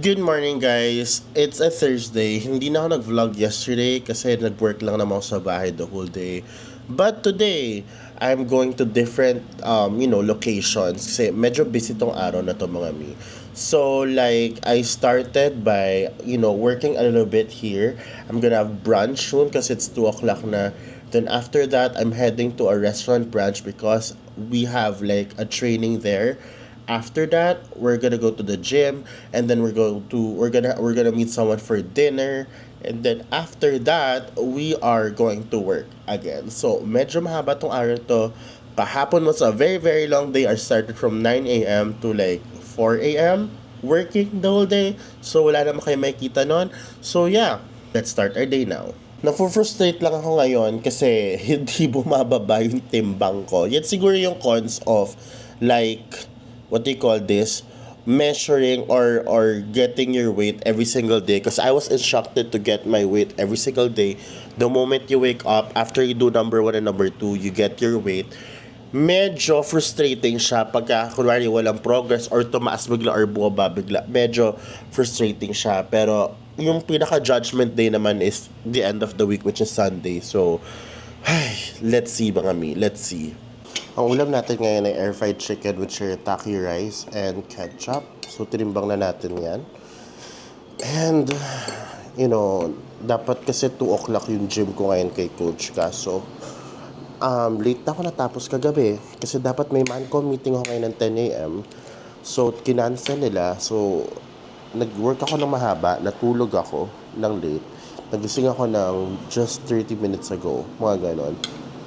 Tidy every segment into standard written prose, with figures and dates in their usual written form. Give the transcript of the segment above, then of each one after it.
Good morning guys! It's a Thursday. Hindi na ako nag-vlog yesterday kasi nag-work lang naman ako sa bahay the whole day. But today, I'm going to different, locations kasi medyo busy tong araw na to mga mi. So like, I started by, working a little bit here. I'm gonna have brunch soon kasi it's 2 o'clock na. Then after that, I'm heading to a restaurant branch because we have like a training there. After that, we're gonna go to the gym, and then we're gonna meet someone for dinner, and then after that, we are going to work again. So medyo mahaba tong araw to. Kahapon was a very very long day. I started from 9 a.m. to like 4 a.m. working the whole day. So wala naman kayo makikita nun. So yeah, let's start our day now. Nafo-frustrate lang ako ngayon kasi hindi bumababa yung timbang ko. Yan siguro yung cons of like what do you call this, measuring or getting your weight every single day, because I was instructed to get my weight every single day. The moment you wake up, after you do number 1 and number 2, you get your weight. Medyo frustrating siya pagka kunwari walang progress or tumaas bigla or bumaba bigla. Medyo frustrating siya, pero yung pinaka judgment day naman is the end of the week, which is Sunday. So ay, let's see mga mi, let's see. Ang ulam natin ngayon ay air fried chicken with shirataki rice and ketchup. So, tinimbang na natin yan. And, dapat kasi 2 o'clock yung gym ko ngayon kay Coach. Kaso, late na ako natapos kagabi. Kasi dapat may man-com meeting ako ngayon ng 10 a.m. So, kinancel nila. So, nag-work ako ng mahaba. Natulog ako ng late. Nagising ako ng just 30 minutes ago. Mga ganon.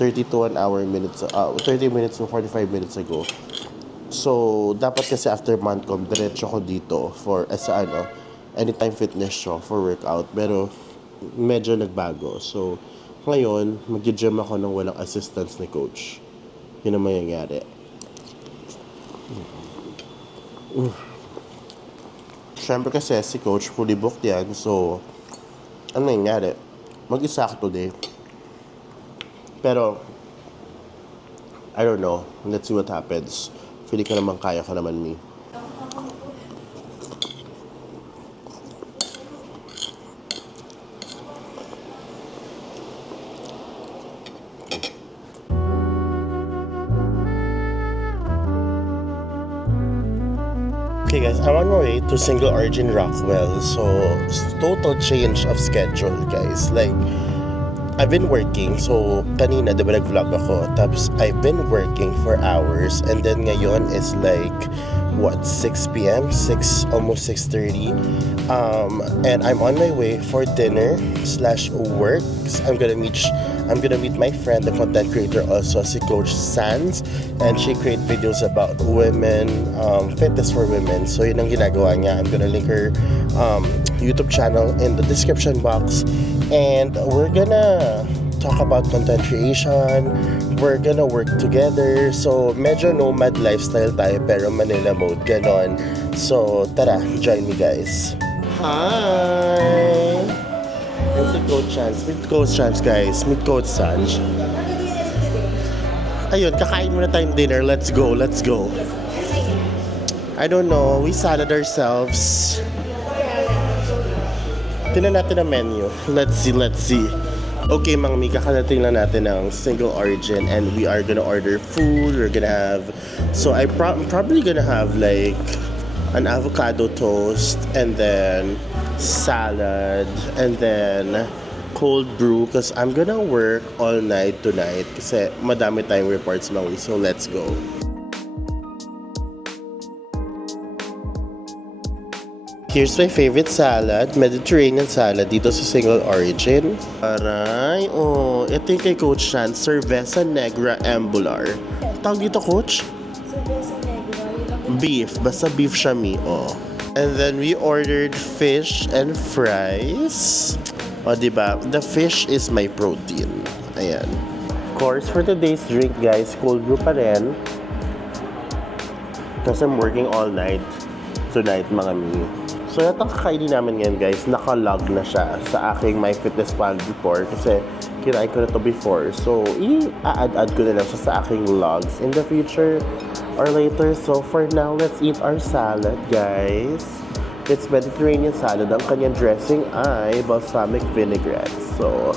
30 to 1 hour minutes, 30 minutes to 45 minutes ago. So, dapat kasi after Montcom, diretso ko dito for, anytime fitness show for workout. Pero, medyo nagbago. So, ngayon, mag-gym ako nang walang assistance ni coach. Yun ang mangyayari. Siyempre kasi si coach fully booked yan. So, ano nangyayari? Mag-isa ako today. Pero, I don't know. Let's see what happens. Feeling ko naman kaya ko naman, me. Okay guys, I'm on my way to Single Origin Rockwell. So, total change of schedule guys. Like, I've been working, so kanina diba nag-vlog ako, tapos I've been working for hours, and then ngayon is like, 6 p.m., almost 6:30, and I'm on my way for dinner / work. I'm gonna meet my friend, the content creator also, si Coach Sandz, and she create videos about women, fitness for women. So yun ang ginagawa niya. I'm gonna link her YouTube channel in the description box, and we're gonna talk about content creation. We're gonna work together. So medyo nomad lifestyle tayo pero Manila mode, ganon. So tara, join me guys. Hi! It's si Coach Sandz. Meet Coach Sandz guys. Meet Coach Sandz. Ayun, kakain muna tayong dinner. Let's go, let's go. I don't know, we salad ourselves. Tingnan natin ang menu. Let's see. Okay, Mang Mi, kakanating lang natin ng Single Origin, and we are gonna order food. We're gonna have, so I'm probably gonna have like an avocado toast, and then salad, and then cold brew, because I'm gonna work all night tonight kasi madami tayong reports, Mang Mi. So let's go. Here's my favorite salad, Mediterranean salad dito sa Single Origin. Aray, ito yung kay Coach Sandz, Cerveza Negra Ambular. Tawag dito, Coach? Cerveza Negra. Beef, basta beef siya, mi. And then we ordered fish and fries. Diba? The fish is my protein. Ayan. Of course, for today's drink, guys, cold brew pa rin. Because I'm working all night tonight, mga mi. So, itong kakainin namin ngayon guys, nakalog na siya sa aking MyFitnessPal before kasi kinain ko na to before. So, i-add ko na lang siya sa aking logs in the future or later. So, for now, let's eat our salad guys. It's Mediterranean salad. Ang kanyang dressing ay balsamic vinaigrette. So,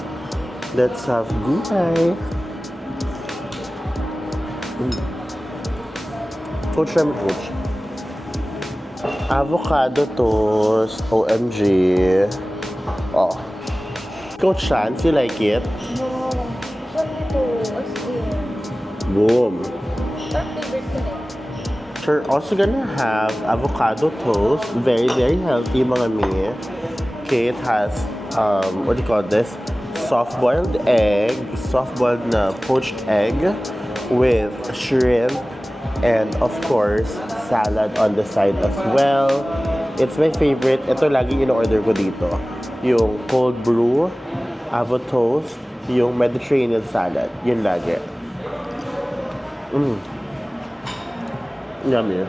let's have gulay. Coach, coach. Avocado toast. OMG. Oh. Coach Sandz, you like it? No. Saan ito? As in. Boom. Parang favorite ko na. We're also gonna have avocado toast. Very, very healthy, mga mi. Okay, it has, what do you call this? Soft-boiled egg. Soft-boiled na poached egg with shrimp. And of course, salad on the side as well. It's my favorite. Ito lagi in-order ko dito. Yung cold brew, avo toast, yung Mediterranean salad. Yun lagi. Yummy.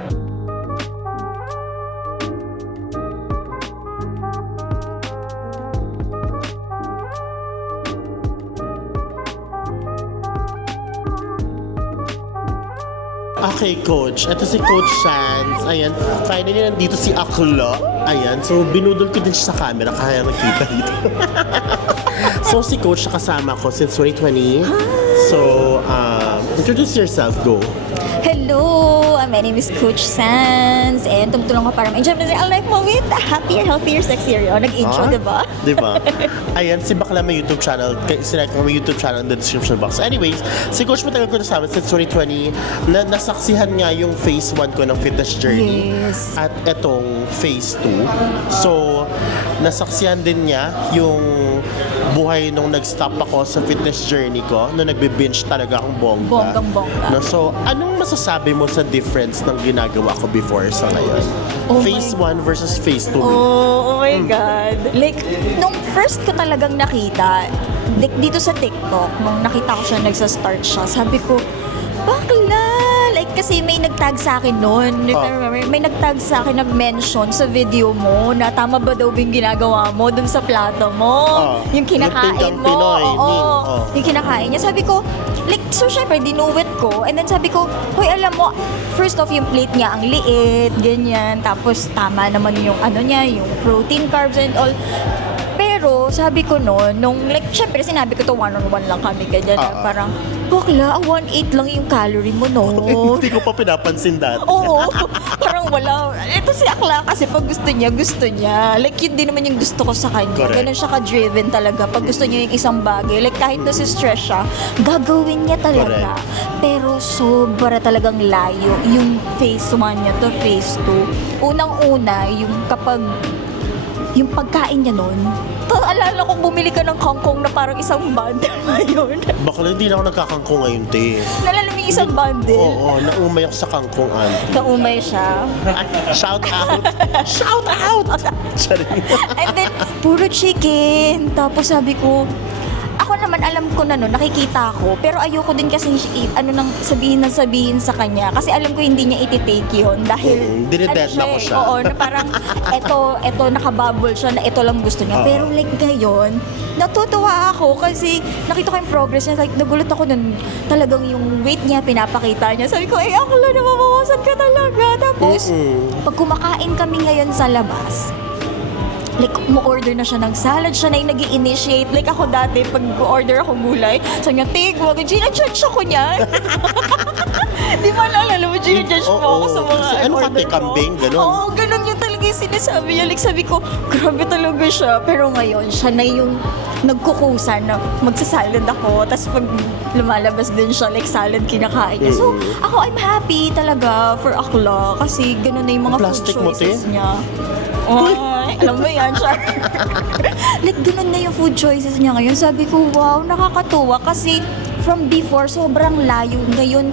Okay, Coach. Ito si Coach Sandz. Ayan. Finally, nandito si Akla. Ayan. So, binudol ko din siya sa camera. Kaya nakita dito. So, si Coach kasama ko since 2020. So, introduce yourself. Go. Hello! My name is Coach Sandz and tumutulong ko para ma-enjoy mo ang life mo with a happier, healthier, sexier. O, nag-intro, diba? Diba? Ayan, si Bakla may YouTube channel. Sinag ko may YouTube channel in the description box. Anyways, si Coach matagal ko na sa amin since 2020 na nasaksihan nga yung phase 1 ko ng fitness journey. Yes. At etong phase 2. So, nasaksihan din niya yung buhay nung nag-stop ako sa fitness journey ko, nung nagbe-binge talaga akong bongga. Bonggang-bongga. No, so, anong masasabi mo sa difference ng ginagawa ko before sa ngayon? Oh Phase 1 versus phase 2. Oh my God. Like, nung first ko talagang nakita, dito sa TikTok, nung nakita ko siya, nagsa-start siya, sabi ko, bakla! Like, kasi may nagtag sa akin noon. If I remember, may nagtag sa akin, nag-mention sa video mo na tama ba daw yung ginagawa mo dun sa plato mo? Yung kinakain Lupin kang mo. Pinoy, Ning. Yung kinakain niya. Sabi ko, like, so syempre, dinuwit ko. And then sabi ko, hoy, alam mo, first off, yung plate niya ang liit, ganyan. Tapos, tama naman yung ano niya, yung protein, carbs, and all. Pero, sabi ko noon, nung, like, syempre, sinabi ko to one-on-one lang kami, ganyan. Parang, bakla, 1.8 lang yung calorie mo, no? Hindi ko pa pinapansin dati. Oo, parang wala. Ito si Akla kasi pag gusto niya. Like, yun din naman yung gusto ko sa kanya. Correct. Ganun siya ka-driven talaga. Pag gusto niya yung isang bagay, like, kahit nasi-stress siya, gagawin niya talaga. Pero sobra talagang layo. Yung phase 1 niya to phase 2. Unang-una, yung kapag yung pagkain niya nun, alala kong bumili ka ng kangkong na parang isang bundle ngayon. Bakla, hindi na ako nagkakangkong ngayon, te. Nalala mo yung isang bundle? Oo, naumay ako sa kangkong, auntie. Naumay siya. Shout out! Shout out! Charing. And then, puro chicken. Tapos sabi ko, ako naman alam ko na no, nakikita ko. Pero ayoko din kasi nang sabihin sa kanya. Kasi alam ko hindi niya iti-take yun. Dahil, dinededma siya ko eh, siya. Oo, na parang, eto nakabubble siya na ito lang gusto niya. Pero like ngayon, natutuwa ako kasi nakita ko yung progress niya. Like, nagulat ako nun, talagang yung weight niya, pinapakita niya. Sabi ko, ako lang, namabawasan ka talaga. Tapos, pag kumakain kami ngayon sa labas, like, mo-order na siya ng salad, siya na yung nag-i-initiate. Like, ako dati, pag order ako gulay, sabi niya, Tig, wag, ginajudge ako niyan. Di ba naalala mo, ginajudge mo ako sa mga kasi ano ka, order ko? kambing, ganun? Oo, ganun yung talaga yung sinasabi niya. Like, sabi ko, grabe talaga siya. Pero ngayon, siya na yung nagkukusa na magsasalad ako. Tapos pag lumalabas din siya, like, salad kinakain niya. So, ako, I'm happy talaga for Akla. Kasi ganun na yung mga Plastic food mo, te? choices niya. Ay, alam mo yan, Char. Like, ganun na yung food choices niya ngayon. Sabi ko, wow, nakakatuwa. Kasi, from before, sobrang layo. Ngayon,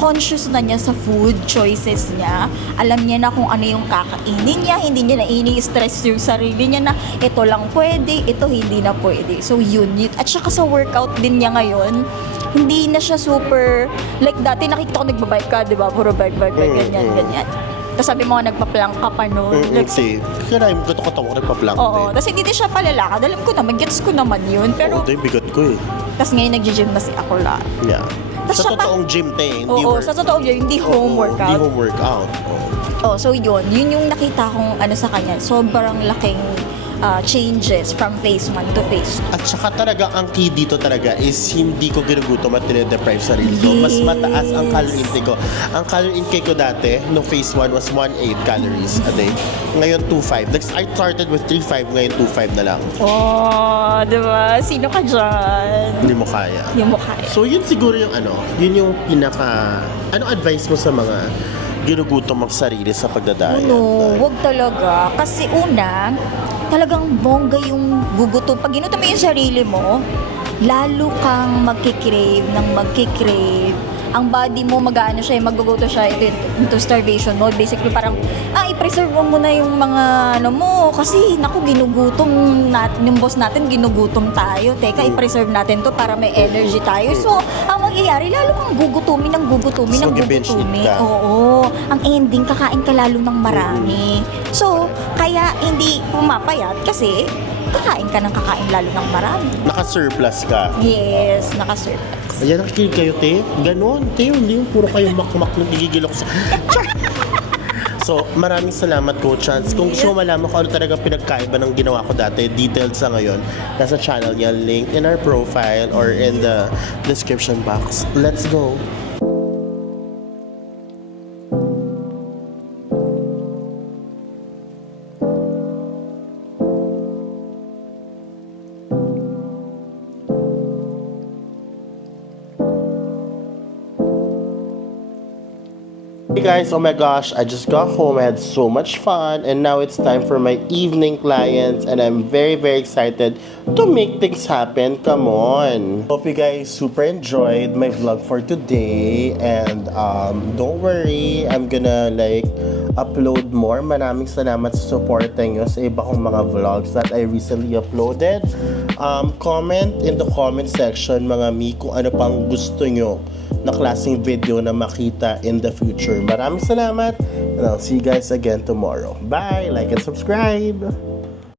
conscious na niya sa food choices niya. Alam niya na kung ano yung kakainin niya. Hindi niya na ini-stress yung sarili niya na ito lang pwede, ito hindi na pwede. So, yun. At saka sa workout din niya ngayon, hindi na siya super, like dati nakikita ko nagbabike ka, di ba? Puro bike, ganyan. Tapos sabi mo, nagpa-plank ka pa noon. Like, Kaya mo kato-katawa ko nagpa-plank. oo. Tapos hindi din siya palalakad. Alam ko naman, gets ko naman yun. Pero, Oo, bigat ko eh. tapos ngayon nag-gym na si Akla. Yeah. Tas Sa siya pa- totoong gym, te. Hindi Oo, work. sa totoo yun, hindi home Oo, workout. Hindi home workout. Oo. Oh, so yun yung nakita kong ano sa kanya. Sobrang laking changes from phase 1 to phase 2. At saka talaga, ang key dito talaga is hindi ko ginugutom at tine-deprive sarili ko. Mas mataas ang calorie intake ko. Ang calorie intake ko dati, no phase 1 was 1.8 calories a day. Ngayon, 2.5. I started with 3.5, ngayon 2.5 na lang. Oh, diba? Sino ka dyan? Hindi mo kaya. Yung mukha. So, yun siguro yung yun yung pinaka, ano advice mo sa mga ginugutom ang sarili sa pagdadaya? Wag talaga. Kasi una, talagang bongga yung gugutom. Pag ginutom mo yung sarili mo, lalo kang magkikrave ng magkikrave. Ang body mo mag-ano siya, maguguto siya into starvation mode. Basically parang, i-preserve mo muna yung mga ano mo. Kasi naku, ginugutom natin, yung boss natin ginugutom tayo. Teka, i-preserve natin to para may energy tayo. So, ang mangyayari, lalo kang gugutumin ng gugutumin So, ng binge eat gugutumin. ka. Oo. Ang ending, kakain ka lalo ng marami. So, kaya hindi pumapayat kasi kakain ka ng kakain lalo ng marami. Naka-surplus ka. Yes, nakasurplus. Ayan, nakikinig kayo, te. Ganon, te. Hindi yung puro kayo makmak na gigigil ako sa... So, maraming salamat, Coach Sandz. Kung gusto mo malaman kung ano talaga pinagkaiba ng ginawa ko dati, detailed sa ngayon, nasa channel niya, link in our profile or in the description box. Let's go! Hey guys, oh my gosh, I just got home, I had so much fun, and now it's time for my evening clients, and I'm very, very excited to make things happen. Come on! Hope you guys super enjoyed my vlog for today, and don't worry, I'm gonna upload more. Maraming salamat sa supporta nyo sa iba kong mga vlogs that I recently uploaded. Comment in the comment section mga mi kung ano pang gusto nyo na klaseng video na makita in the future. Maraming salamat, and I'll see you guys again tomorrow. Bye! Like and subscribe!